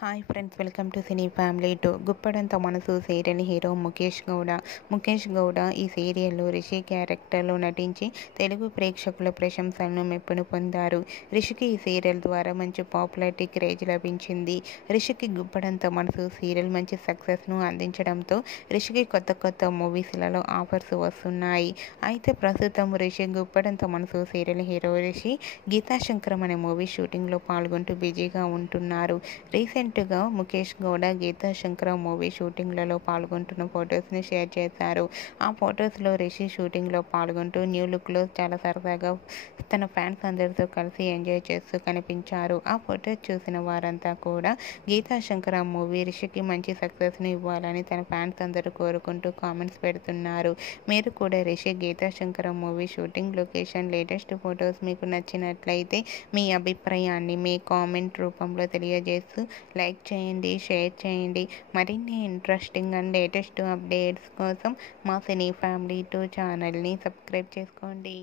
Hi friends, welcome to cine family two. గుప్పడంత మనసు serial hero Mukesh Gowda ఈ సీరియల్లో రిషి క్యారెక్టర్లో నటించి తెలుగు ప్రేక్షకుల ప్రశంసలను మెప్పును పొందారు. రిషికి ఈ సీరియల్ ద్వారా మంచి పాపులారిటీ క్రేజ్ లభించింది. రిషికి గుప్పడంత మనసు సీరియల్ మంచి సక్సెస్ను అందించడంతో రిషికి కొత్త మూవీస్లలో ఆఫర్స్ వస్తున్నాయి. అయితే ప్రస్తుతం రిషి గుప్పడంత మనసు సీరియల్ హీరో రిషి గీతాశంకరం అనే మూవీ షూటింగ్లో పాల్గొంటూ బిజీగా ఉంటున్నారు. రీసెంట్గా ముఖేష్ గౌడ గీతాశంకరం మూవీ షూటింగ్లలో పాల్గొంటున్న ఫొటోస్ని షేర్ చేశారు. ఆ ఫొటోస్లో రిషి షూటింగ్లో పాల్గొంటూ న్యూ లుక్లో చాలా సరదాగా తన ఫ్యాన్స్ అందరితో కలిసి ఎంజాయ్ చేస్తూ కనిపించారు. ఆ ఫొటోస్ చూసిన వారంతా కూడా గీతాశంకరం మూవీ రిషికి మంచి సక్సెస్ను ఇవ్వాలని తన ఫ్యాన్స్ అందరూ కోరుకుంటూ కామెంట్స్ పెడుతున్నారు. మీరు కూడా Rishi Geethashankaram movie shooting location latest photos మీకు నచ్చినట్లయితే మీ అభిప్రాయాన్ని మీ కామెంట్ రూపంలో తెలియజేస్తూ లైక్ చేయండి, షేర్ చేయండి. మరిన్ని ఇంట్రెస్టింగ్ అండ్ లేటెస్ట్ అప్డేట్స్ కోసం మా సినీ ఫ్యామిలీ 2 ఛానల్ని సబ్స్క్రైబ్ చేసుకోండి.